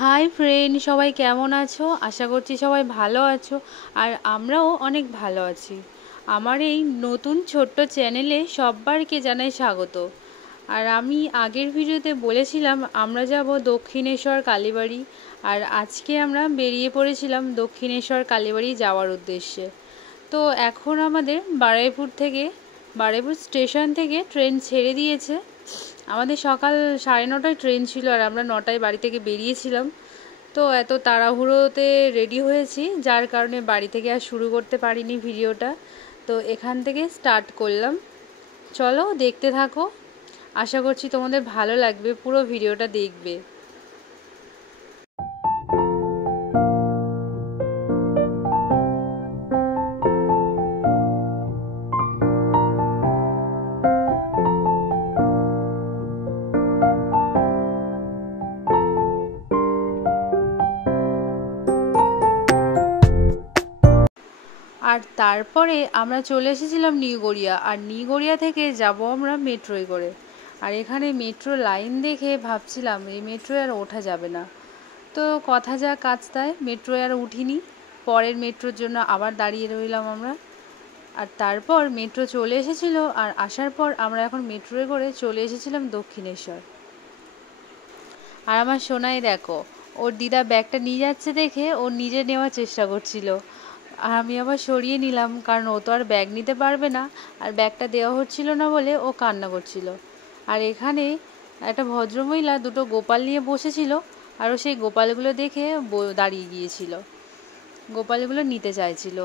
Hi friend, সবাই কেমন আছো? আশা করছি সবাই ভালো আছো। আর আমরাও অনেক ভালো আছি। আমার এই নতুন ছোট্ট চ্যানেলে সবাইকে জানাই স্বাগত। আর আমি আগের ভিডিওতে বলেছিলাম আমরা যাব দক্ষিণেশ্বর কালীবাড়ি। আর আজকে আমরা বেরিয়ে পড়েছিলাম দক্ষিণেশ্বর কালীবাড়ি যাওয়ার উদ্দেশ্যে। তো এখন আমাদের বারুইপুর স্টেশন থেকে ট্রেন ছেড়ে দিয়েছে। আমাদের সকাল 9:30টায় ট্রেন ছিল আর আমরা 9টায় বাড়ি থেকে বেরিয়েছিলাম। তো এত তাড়াহুড়োতে রেডি হয়েছি, যার কারণে বাড়ি থেকে আর শুরু করতে পারিনি ভিডিওটা। তো এখান থেকে স্টার্ট করলাম। চলো দেখতে থাকো, আশা করছি তোমাদের ভালো লাগবে, পুরো ভিডিওটা দেখবে। আর তারপরে আমরা চলে এসেছিলাম নিউ গড়িয়া। আর নিউ গড়িয়া থেকে যাব আমরা মেট্রোয় করে। আর এখানে মেট্রো লাইন দেখে ভাবছিলাম এই মেট্রোয় আর ওঠা যাবে না। তো কথা যা কাজ তাই, মেট্রোয় আর উঠিনি। পরের মেট্রোর জন্য আবার দাঁড়িয়ে রইলাম আমরা। আর তারপর মেট্রো চলে এসেছিল। আর আসার পর আমরা এখন মেট্রোয় করে চলে এসেছিলাম দক্ষিণেশ্বর। আর আমার সোনাই দেখো, ওর দিদা ব্যাগটা নিয়ে যাচ্ছে দেখে ও নিজে নেওয়ার চেষ্টা করছিল। আর আমি আবার সরিয়ে নিলাম, কারণ ও তো আর ব্যাগ নিতে পারবে না। আর ব্যাগটা দেওয়া হচ্ছিল না বলে ও কান্না করছিল। আর এখানে একটা ভদ্রমহিলা দুটো গোপাল নিয়ে বসেছিল। আর ও সেই গোপালগুলো দেখে দাঁড়িয়ে গিয়েছিল, গোপালগুলো নিতে চাইছিল।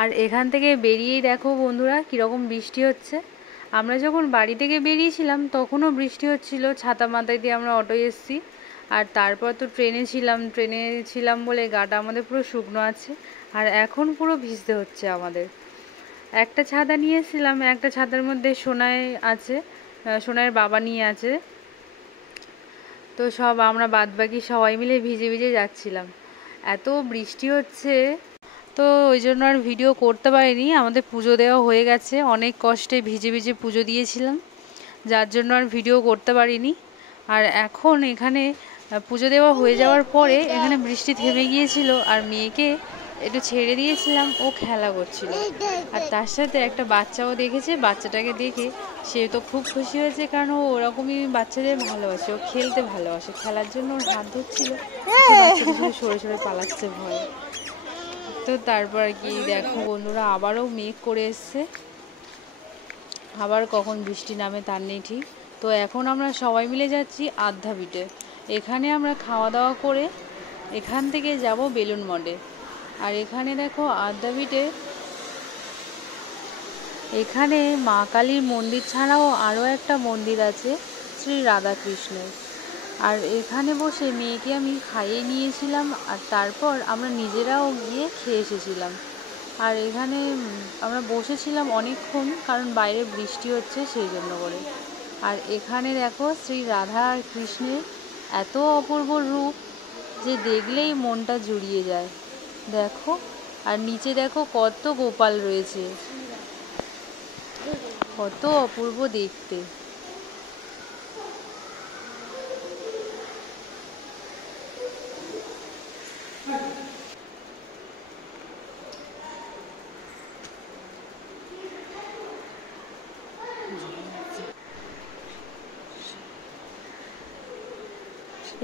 আর এখান থেকে বেরিয়েই দেখো বন্ধুরা কীরকম বৃষ্টি হচ্ছে। আমরা যখন বাড়ি থেকে বেরিয়েছিলাম তখনও বৃষ্টি হচ্ছিল, ছাতা মাথায় দিয়ে আমরা অটোয় এসেছি। আর তারপর তো ট্রেনে ছিলাম বলে গাটা আমাদের পুরো শুকনো আছে। আর এখন পুরো ভিজতে হচ্ছে আমাদের। একটা ছাতা নিয়েছিলাম, একটা ছাতার মধ্যে সোনাইয়ের বাবা নিয়ে আছে। তো সব আমরা বাদবাকি সবাই মিলে ভিজে ভিজে যাচ্ছিলাম, এত বৃষ্টি হচ্ছে। তো ওই জন্য আর ভিডিও করতে পারিনি। আমাদের পুজো দেওয়া হয়ে গেছে, অনেক কষ্টে ভিজে ভিজে পুজো দিয়েছিলাম, যার জন্য আর ভিডিও করতে পারিনি। আর এখন এখানে পুজো দেওয়া হয়ে যাওয়ার পরে এখানে বৃষ্টি থেমে গিয়েছিল। আর মেয়েকে একটু ছেড়ে দিয়েছিলাম, ও খেলা করছিল। আর তার সাথে একটা বাচ্চাও দেখেছে, বাচ্চাটাকে দেখে সে তো খুব খুশি হয়েছে, কারণ ও ওরকমই বাচ্চাদের ভালোবাসে, ও খেলতে ভালোবাসে। খেলার জন্য ওর হাত ধরছিল, বাচ্চাটা সরে সরে পালাচ্ছে ভয়। তো তারপর কি দেখো বন্ধুরা, আবারও মেঘ করে এসছে, আবার কখন বৃষ্টি নামে তার নেই ঠিক। তো এখন আমরা সবাই মিলে যাচ্ছি আদ্যাপীঠে। এখানে আমরা খাওয়া দাওয়া করে এখান থেকে যাব বেলুড় মঠে। আর এখানে দেখো আদ্যাপীঠে এখানে মা কালীর মন্দির ছাড়াও আরও একটা মন্দির আছে, শ্রী রাধাকৃষ্ণের। আর এখানে বসে মেয়েকে আমি খাইয়ে নিয়েছিলাম। আর তারপর আমরা নিজেরাও গিয়ে খেয়ে এসেছিলাম। আর এখানে আমরা বসেছিলাম অনেকক্ষণ, কারণ বাইরে বৃষ্টি হচ্ছে সেই জন্য করে। আর এখানে দেখো শ্রী রাধা আর কৃষ্ণের এত অপূর্ব রূপ যে দেখলেই মনটা জুড়িয়ে যায়। দেখো, আর নিচে দেখো কত গোপাল রয়েছে, কত অপূর্ব দেখতে।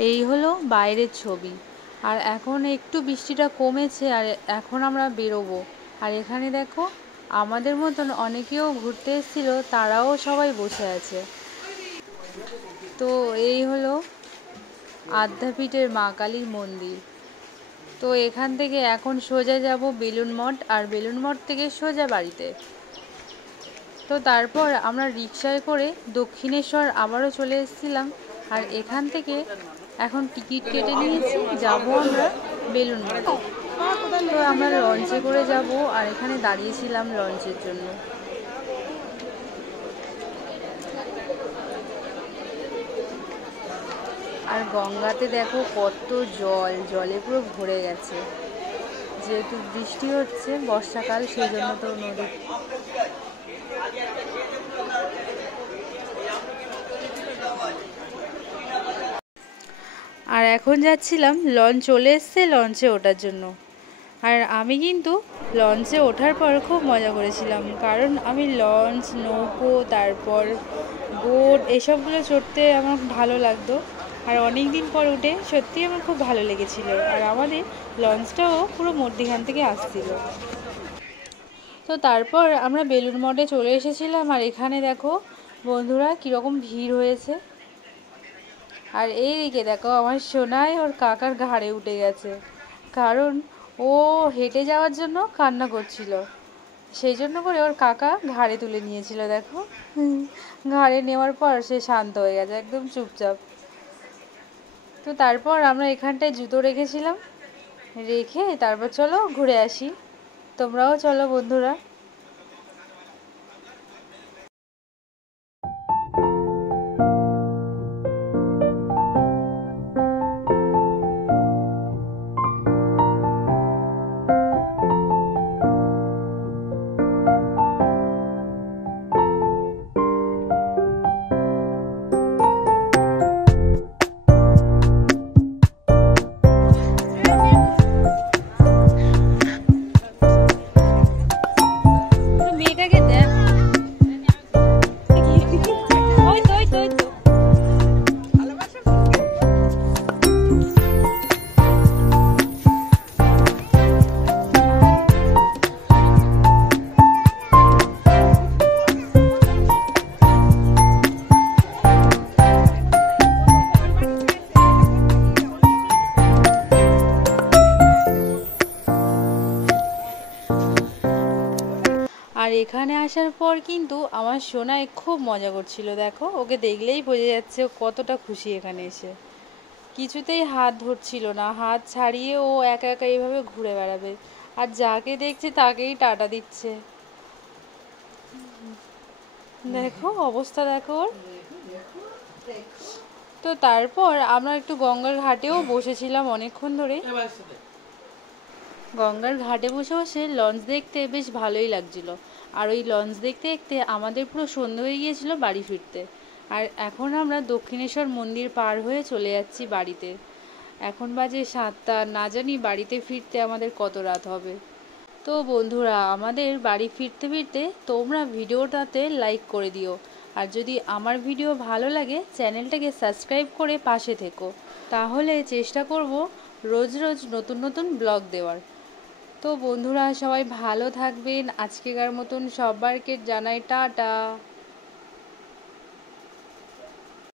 এই হলো বাইরের ছবি। আর এখন একটু বৃষ্টিটা কমেছে, আর এখন আমরা বেরোবো। আর এখানে দেখো আমাদের মতন অনেকেও ঘুরতে এসেছিল, তারাও সবাই বসে আছে। তো এই হলো আদ্যাপীঠের মা কালীর মন্দির। তো এখান থেকে এখন সোজা যাব বেলুড় মঠ, আর বেলুড় মঠ থেকে সোজা বাড়িতে। তো তারপর আমরা রিকশায় করে দক্ষিণেশ্বর আবারও চলে এসেছিলাম। আর এখান থেকে এখন টিকিট কেটে নিয়েছি, যাবো আমরা বেলুড় মঠে। তো আমরা লঞ্চে করে যাব, আর এখানে দাঁড়িয়েছিলাম লঞ্চের জন্য। আর গঙ্গাতে দেখো কত জল, জলে পুরো ভরে গেছে। যেহেতু বৃষ্টি হচ্ছে বর্ষাকাল, সেই জন্য তো নদী। এখন যাচ্ছিলাম, লঞ্চ চলে এসছে, লঞ্চে ওঠার জন্য। আর আমি কিন্তু লঞ্চে ওঠার পর খুব মজা করেছিলাম, কারণ আমি লঞ্চ, নৌকো, তারপর বোট এসবগুলো চড়তে আমার ভালো লাগতো। আর অনেক দিন পর উঠে সত্যিই আমার খুব ভালো লেগেছিল। আর আমাদের লঞ্চটাও পুরো মধ্যিখান থেকে আসছিল। তো তারপর আমরা বেলুড় মঠে চলে এসেছিলাম। আর এখানে দেখো বন্ধুরা কীরকম ভিড় হয়েছে। আর এইদিকে দেখো আমার সোনাই ওর কাকার ঘাড়ে উঠে গেছে, কারণ ও হেঁটে যাওয়ার জন্য কান্না করছিল। সেই জন্য করে ওর কাকা ঘাড়ে তুলে নিয়েছিল। দেখো ঘাড়ে নেওয়ার পর সে শান্ত হয়ে গেছে, একদম চুপচাপ। তো তারপর আমরা এখানটায় জুতো রেখেছিলাম, রেখে তারপর চলো ঘুরে আসি। তোমরাও চলো বন্ধুরা। আর এখানে আসার পর কিন্তু আমার সোনাই খুব মজা করছিল। দেখো ওকে দেখলেই বোঝা যাচ্ছে ও কতটা খুশি এখানে এসে। কিছুতেই হাত ধরছিল না, হাত ছাড়িয়ে ও একা একা এইভাবে ঘুরে বেড়াবে, আর যাকে দেখছে তাকেই টাটা দিচ্ছে। দেখো অবস্থা দেখো ওর। তো তারপর আমরা একটু গঙ্গার ঘাটেও বসেছিলাম অনেকক্ষণ ধরে। গঙ্গার ঘাটে বসে বসে লঞ্চ দেখতে বেশ ভালোই লাগছিল। আর ওই লঞ্চ দেখতে দেখতে আমাদের পুরো সন্ধ্যে হয়ে গিয়েছিল বাড়ি ফিরতে। আর এখন আমরা দক্ষিণেশ্বর মন্দির পার হয়ে চলে যাচ্ছি বাড়িতে। এখন বাজে 7টা, না জানি বাড়িতে ফিরতে আমাদের কত রাত হবে। তো বন্ধুরা, আমাদের বাড়ি ফিরতে ফিরতে তোমরা ভিডিওটাতে লাইক করে দিও। আর যদি আমার ভিডিও ভালো লাগে চ্যানেলটাকে সাবস্ক্রাইব করে পাশে থেকো, তাহলে চেষ্টা করব রোজ রোজ নতুন নতুন ব্লগ দেওয়ার। তো বন্ধুরা সবাই ভালো থাকবেন। আজকেকার মতন সবাইকে জানাই টাটা।